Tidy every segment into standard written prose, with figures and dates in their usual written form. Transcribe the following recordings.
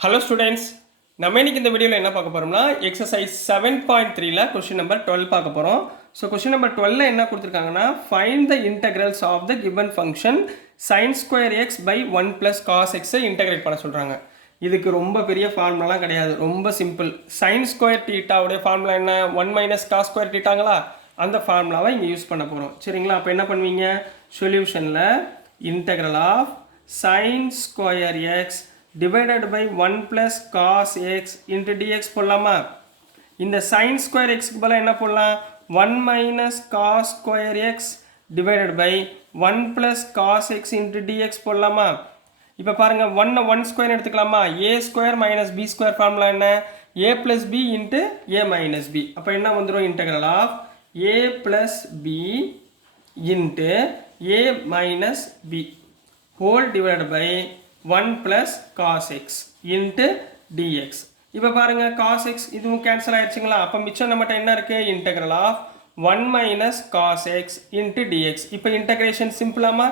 Hello students, நம்ம இன்னைக்கு இந்த வீடியோவில் என்ன பார்க்க போகிறோம்னா எக்ஸசைஸ் 7.3ல கொஸ்டின் நம்பர் 12 பார்க்க போகிறோம். ஸோ கொஸ்டின் நம்பர் 12ல என்ன கொடுத்துருக்காங்கன்னா find the integrals of the given function sin square x by 1 + cos எக்ஸை இன்டெகிரேட் பண்ண சொல்கிறாங்க. இதுக்கு ரொம்ப பெரிய ஃபார்முலாலாம் கிடையாது, ரொம்ப சிம்பிள். sin ஸ்கொயர் தீட்டாவுடைய ஃபார்முலா என்ன? 1 - cos ஸ்கொயர் தீட்டாங்களா, அந்த ஃபார்முலாவை இங்கே யூஸ் பண்ண போகிறோம். சரிங்களா? அப்போ என்ன பண்ணுவீங்க? சொல்யூஷனில் integral of sin square x divided by 1 plus cos x into dx போடலாமா? இந்த sin square x க்கு பதிலா என்ன போடலாம்? 1 minus cos square x divided by 1 plus cos x into dx போடலாமா? இப்போ பாருங்க 1 ஸ்கொயர் எடுத்துக்கலாமா? a square minus b square formula என்ன? a plus b into a minus b. அப்போ என்ன வந்துடும்? Integral of a plus b into a minus b whole divided by 1 plus cos x into dx. இப்போ பாருங்க cos x இதுவும் cancel ஆயிடுச்சுங்களா? அப்போ மிச்சம் நம்மகிட்ட என்ன இருக்கு? Integral of 1 minus cos x into dx. இப்போ இன்டெகிரேஷன் சிம்பிளாமா?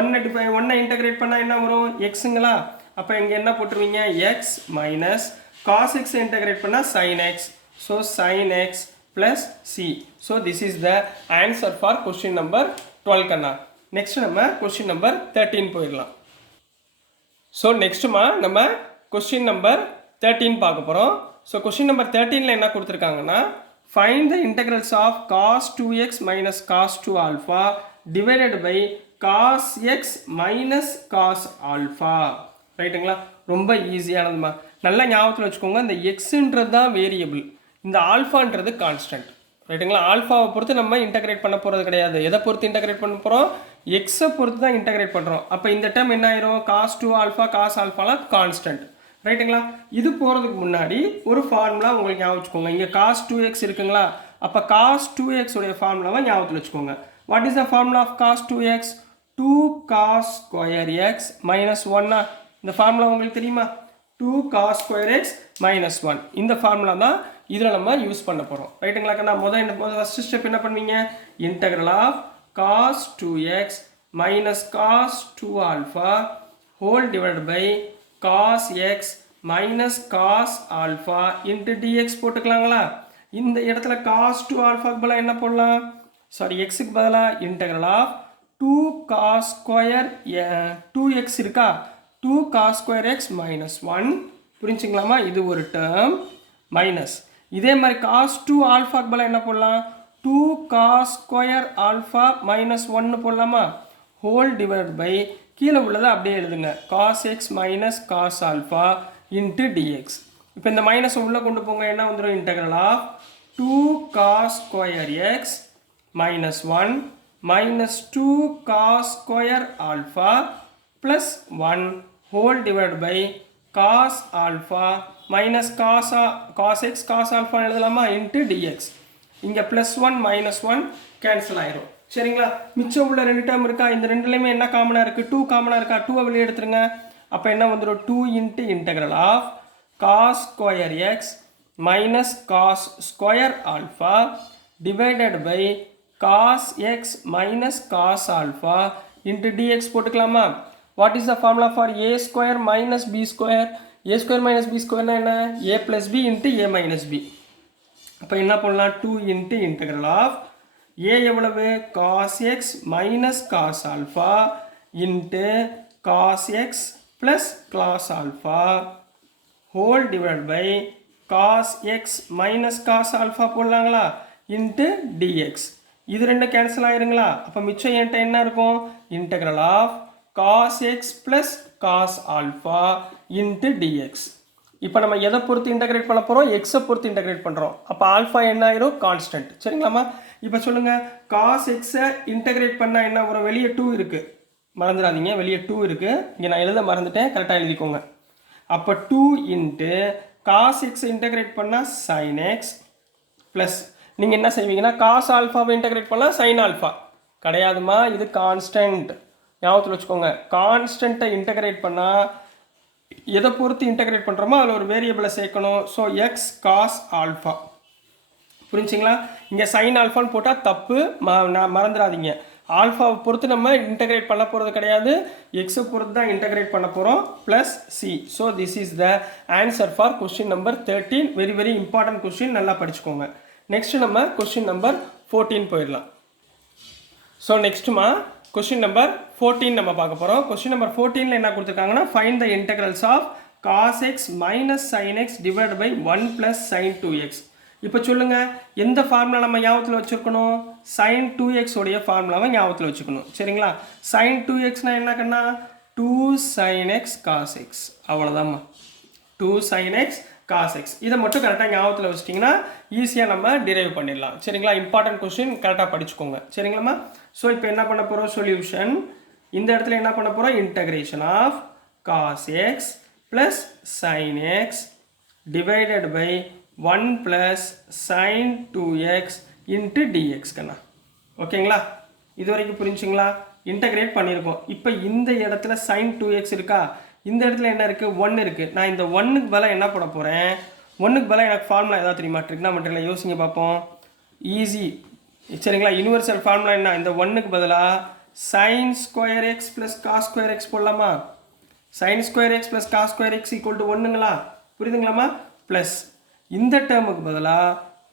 1 இன்டெகிரேட் பண்ணால் என்ன வரும்? எக்ஸுங்களா? அப்போ இங்கே என்ன போட்டுருவீங்க? x minus cos x integrate பண்ணால் sin x. So sin x plus c. So this is the answer for question number 12 கண்ணா. நெக்ஸ்ட் நம்ம கொஸ்டின் நம்பர் 13 போயிடலாம். ஸோ நெக்ஸ்ட்டுமா நம்ம கொஸ்டின் நம்பர் 13 பார்க்க போகிறோம். ஸோ கொஸ்டின் நம்பர் 13ல் என்ன கொடுத்துருக்காங்கன்னா find the integrals of cos 2x minus cos 2 alpha divided by cos x minus cos alpha. ரைட்டுங்களா? ரொம்ப ஈஸியானதுமா. நல்லா ஞாபகத்தில் வச்சுக்கோங்க, இந்த எக்ஸுன்றது தான் வேரியபிள், இந்த ஆல்ஃபான்றது கான்ஸ்டன்ட். ரைட்டுங்களா? ஆல்ஃபாவை பொறுத்து நம்ம இன்டெகிரேட் பண்ண போகிறது கிடையாது. எதை பொறுத்து இன்டெகிரேட் பண்ண போகிறோம்? எக்ஸை பொறுத்து தான் இன்டெகிரேட் பண்ணுறோம். அப்போ இந்த டைம் என்ன ஆயிரும்? cos 2 ஆல்ஃபா cos ஆல்ஃபாலாம் கான்ஸ்டன்ட். ரைட்டுங்களா? இது போகிறதுக்கு முன்னாடி ஒரு ஃபார்முலா உங்களுக்கு ஞாபகம் வச்சுக்கோங்க. இங்கே cos 2x இருக்குங்களா? அப்போ cos 2x உடைய ஃபார்முலாவை ஞாபகத்தில் வச்சுக்கோங்க. What is the formula of cos 2x? 2 cos square x minus 1. இந்த ஃபார்முலா உங்களுக்கு தெரியுமா? 2 cos ஸ்கொயர் எக்ஸ் மைனஸ் 1. இந்த ஃபார்முலா தான் இதில் நம்ம யூஸ் பண்ண போகிறோம். ரைட்டுங்களாக்கா? நான் முதல் ஃபஸ்ட்டு ஸ்டெப் என்ன பண்ணுவீங்க? Integral of cos 2x minus cos 2 alpha whole divided by cos x minus cos alpha into dx போட்டுக்கலாங்களா? இந்த இடத்துல cos 2 alpha க்கு பதிலாக என்ன போடலாம்? சாரி, x க்கு பதிலாக integral of 2 cos square 2x இருக்கா? 2 cos ஸ்கொயர் x minus 1. புரிஞ்சுங்களாமா? இது ஒரு டேர்ம் மைனஸ். இதே மாதிரி cos 2 ஆல்ஃபாக்கு பதிலாக என்ன போடலாம்? 2 cos ஸ்கொயர் ஆல்ஃபா மைனஸ் 1 போடலாமா? ஹோல் டிவைட் பை கீழே உள்ளதை அப்படியே எழுதுங்க, cos x minus cos alpha into dx. இப்போ இந்த மைனஸ் உள்ளே கொண்டு போங்க, என்ன வந்துடும்? Integral of 2 cos square x minus 1 minus 2 cos square alpha plus 1 whole divide by cos alpha minus cos x cos alpha எழுதலாமா? Into dx. இங்கே plus 1 minus 1 cancel ஆயிரும். சரிங்களா? மிச்சம் உள்ள ரெண்டு டேர்ம் இருக்கா? இந்த ரெண்டுலேயுமே என்ன காமனாக இருக்குது? 2 காமனாக இருக்கா? 2வை வெளியே எடுத்துருங்க. அப்போ என்ன வந்துடும்? 2 into integral of cos square x minus cos square alpha divided by cos எக்ஸ் minus cos alpha into dx போட்டுக்கலாமா? What is the formula for a square minus b square? a square minus b ஸ்கொயர்னா என்ன? a plus b into a minus b. அப்போ என்ன பண்ணலாம்? 2 into integral of a எவ்வளவு? cos x minus cos alpha into cos x plus cos alpha whole divide by cos x minus cos alpha போடலாங்களா? Into dx. இது ரெண்டு cancel ஆயிருங்களா? அப்போ மிச்சம் என்கிட்ட என்ன இருக்கும்? Integral of cos x plus cos alpha into dx. இப்போ நம்ம எதை பொறுத்து இன்டெகிரேட் பண்ண போகிறோம்? எக்ஸை பொறுத்து இன்டெகிரேட் பண்ணுறோம். அப்போ ஆல்ஃபா என்ன ஆயிரும்? கான்ஸ்டன்ட். சரிங்களாம்மா? இப்போ சொல்லுங்கள், காஸ் எக்ஸை இன்டெகிரேட் பண்ணால் என்ன வரும்? வெளியே 2 இருக்குது, மறந்துடாதீங்க, வெளியே 2 இருக்குது. இங்கே நான் எழுத மறந்துட்டேன், கரெக்டாக எழுதிக்கோங்க. அப்போ 2 இன்ட்டு காஸ் எக்ஸை இன்டெகிரேட் பண்ணால் சைன் எக்ஸ் ப்ளஸ் நீங்கள் என்ன செய்வீங்கன்னா காஸ் ஆல்ஃபாவை இன்டெகிரேட் பண்ணால் சைன் ஆல்ஃபா. கிடையாதுமா, இது கான்ஸ்டன்ட். ஞாபகத்தில் வச்சுக்கோங்க, கான்ஸ்டன்ட்டை இன்டெகிரேட் பண்ணால் எதை பொறுத்து இன்டெகிரேட் பண்ணுறோமோ அதில் ஒரு வேரியபிளை சேர்க்கணும். So x cos alpha. புரிஞ்சுங்களா? இங்கே சைன் ஆல்ஃபான்னு போட்டால் தப்பு, மறந்துடாதீங்க. ஆல்ஃபாவை பொறுத்து நம்ம இன்டகிரேட் பண்ண போகிறது கிடையாது, எக்ஸை பொறுத்து தான் இன்டகிரேட் பண்ண போகிறோம், plus C. So this is the answer for question number 13. Very very important question, நல்லா படிச்சுக்கோங்க. நெக்ஸ்ட் நம்ம கொஸ்டின் நம்பர் 14 போயிடலாம். ஸோ நெக்ஸ்ட்டுமா கொஸ்டின் நம்பர் 14 நம்ம பார்க்க போகிறோம். கொஸ்டின் நம்பர் 14ல் என்ன கொடுத்துருக்காங்கன்னா, find the integrals of cos x minus sin x divided by 1 plus sin 2x. இப்போ சொல்லுங்க, எந்த ஃபார்முலா நம்ம ஞாபகத்தில் வச்சுருக்கணும்? sin 2x உடைய ஃபார்முலாவை ஞாபகத்தில் வச்சுக்கணும். சரிங்களா? sin 2xனா என்ன கண்ணா? 2 sin x cos x. அவ்வளோதாம்மா, 2 sin x cos x. இதை மட்டும் கரெக்டாக ஞாபகத்தில் வச்சிட்டிங்கன்னா ஈஸியாக நம்ம டிரைவ் பண்ணிடலாம். சரிங்களா? இம்பார்ட்டன்ட் கொஸ்டின், கரெக்டாக படிச்சுக்கோங்க. சரிங்களாம்மா? ஸோ இப்போ என்ன பண்ண போகிறோம்? சொல்யூஷன். இந்த இடத்துல என்ன பண்ண போகிறோம்? Integration of cos x plus sin x divided by 1 plus sin 2x into dx கண்ணா. ஓகேங்களா? இது வரைக்கும் புரிஞ்சுங்களா? இன்டகிரேட் பண்ணியிருக்கோம். இப்போ இந்த இடத்துல sin 2x இருக்கா, இந்த இடத்துல என்ன இருக்குது? 1 இருக்குது. நான் இந்த 1க்கு பதிலாக என்ன பண்ண போகிறேன்? 1க்கு பதிலாக எனக்கு ஃபார்முலா எதாவது தெரியுமா? ட்ரிக்னாமெட்ரியில் யோசிங்க பார்ப்போம். ஈஸி. சரிங்களா? யூனிவர்சல் ஃபார்முலா என்ன? இந்த 1க்கு பதிலாக sin square x plus cos square x போடலாமா? sin square x plus cos square x equal to 1ங்களா? புரியுதுங்களாமா? ப்ளஸ் இந்த டேர்முக்கு பதிலாக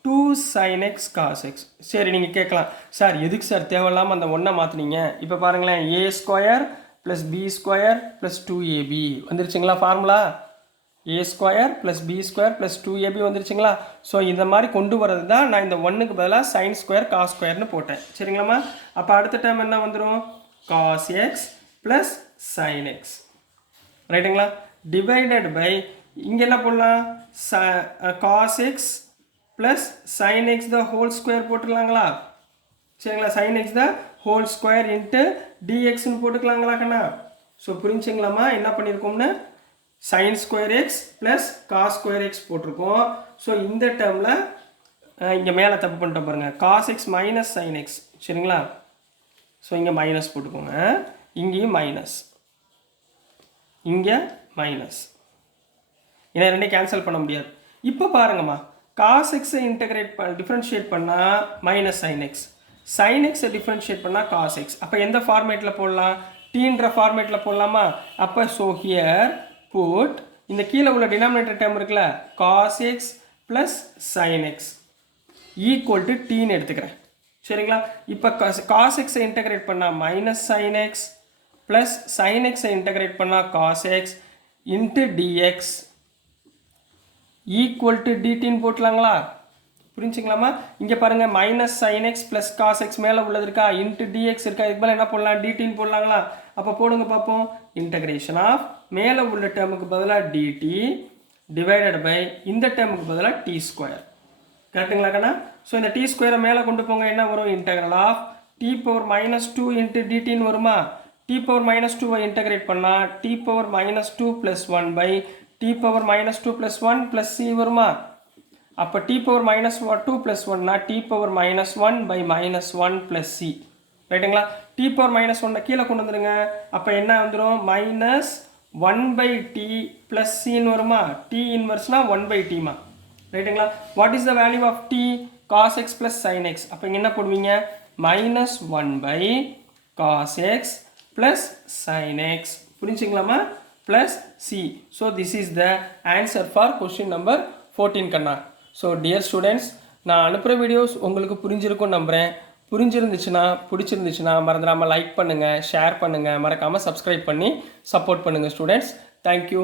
2 sin x cos x. சரி, நீங்கள் கேட்கலாம், சார் எதுக்கு சார் தேவையில்லாமல் அந்த 1 மாற்றினீங்க? இப்போ பாருங்களேன், a square plus b square plus 2ab வந்துருச்சுங்களா? Formula a square plus b square plus 2ab வந்துருச்சுங்களா? ஸோ இந்த மாதிரி கொண்டு வரது தான் நான் இந்த 1க்கு பதிலாக sin ஸ்கொயர் cos ஸ்கொயர்னு போட்டேன். சரிங்களாம்மா? அப்போ அடுத்த டேர்ம் என்ன வந்துடும்? cos x plus sin x. ரைட்டுங்களா? டிவைடட் பை இங்கே என்ன போடலாம்? cos x plus sin x the whole square போட்டுக்கலாங்களா? சரிங்களா? sin x the whole square into dxன்னு போட்டுக்கலாங்களா கண்ணா? ஸோ புரிஞ்சுங்களாமா என்ன பண்ணியிருக்கோம்னு? sin square x plus cos square x போட்டிருக்கோம். ஸோ இந்த டேர்மில் இங்கே மேலே தப்பு பண்ணிட்டோம் பாருங்கள், cos x minus sin x. சரிங்களா? ஸோ இங்கே மைனஸ் போட்டுக்கோங்க, இங்கேயும் மைனஸ், இங்கே மைனஸ். ஏன்னா ரெண்டையும் கேன்சல் பண்ண முடியாது. இப்போ பாருங்கம்மா, cos x-ஐ இன்டகிரேட் டிஃப்ரென்ஷியேட் பண்ணால் மைனஸ் sin x, sin x-ஐ டிஃப்ரென்ஷியேட் பண்ணால் cos x. அப்போ எந்த ஃபார்மேட்டில் போடலாம்? டீன்ற ஃபார்மேட்டில் போடலாமா? அப்போ ஸோ ஹியர் புட் இந்த கீழே உள்ள டினாமினேட்டர் டேர்ம் இருக்குல்ல, cos x plus sin x equal to டீன்னு எடுத்துக்கிறேன். சரிங்களா? இப்போ cos x-ஐ இன்டகிரேட் பண்ணால் minus sin x plus sin x-ஐ இன்டகிரேட் பண்ணால் cos x into dx equal to டிடின்னு போட்டலாங்களா? புரிஞ்சுங்களாமா? இங்கே பாருங்கள், minus sin x plus cos x மேலே உள்ளது இருக்கா, இன்ட்டு dx இருக்கா, இதுக்கு மேலே என்ன போடலாம்? டிடின்னு போடலாங்களா? அப்போ போடுங்க பார்ப்போம். இன்டகிரேஷன் ஆஃப் மேலே உள்ள டேர்முக்கு பதிலாக dt டிவைடட் பை இந்த டேர்முக்கு பதிலாக டி ஸ்கொயர். கரெக்டுங்களா கண்ணா? ஸோ இந்த டி ஸ்கொயரை மேலே கொண்டு போங்க, என்ன வரும்? Integral of t power minus 2 into டிடின்னு வருமா? டி பவர் மைனஸ் 2-ஐ இன்டகிரேட் பண்ணால் t power minus 2 plus 1 by t power minus 2 plus 1 plus c வருமா? அப்போ டி பவர் மைனஸ் 2 ப்ளஸ் 1னா t power minus 1 by minus 1 plus c. ரைட்டுங்களா? T power minus 1 கீழே கொண்டு வந்துடுங்க. அப்போ என்ன வந்துடும்? மைனஸ் 1 பை டி ப்ளஸ் சின்னு வருமா? டி இன்வர்ஸ்னா 1 பை டிமா. ரைட்டுங்களா? What is the value of t? cos x plus sin x. அப்போ இங்கே என்ன போடுவீங்க? Minus 1 by cos x plus sin x. புரிஞ்சுங்களாமா? plus C. So this is the answer for question number 14 கண்ணா. So dear students, நான் அனுப்புகிற videos உங்களுக்கு புரிஞ்சிருக்கும் நம்புகிறேன். பிடிச்சிருந்துச்சுன்னா மறந்துடாமல் லைக் பண்ணுங்கள், ஷேர் பண்ணுங்கள், மறக்காமல் சப்ஸ்கிரைப் பண்ணி சப்போர்ட் பண்ணுங்கள் ஸ்டூடெண்ட்ஸ். தேங்க்யூ.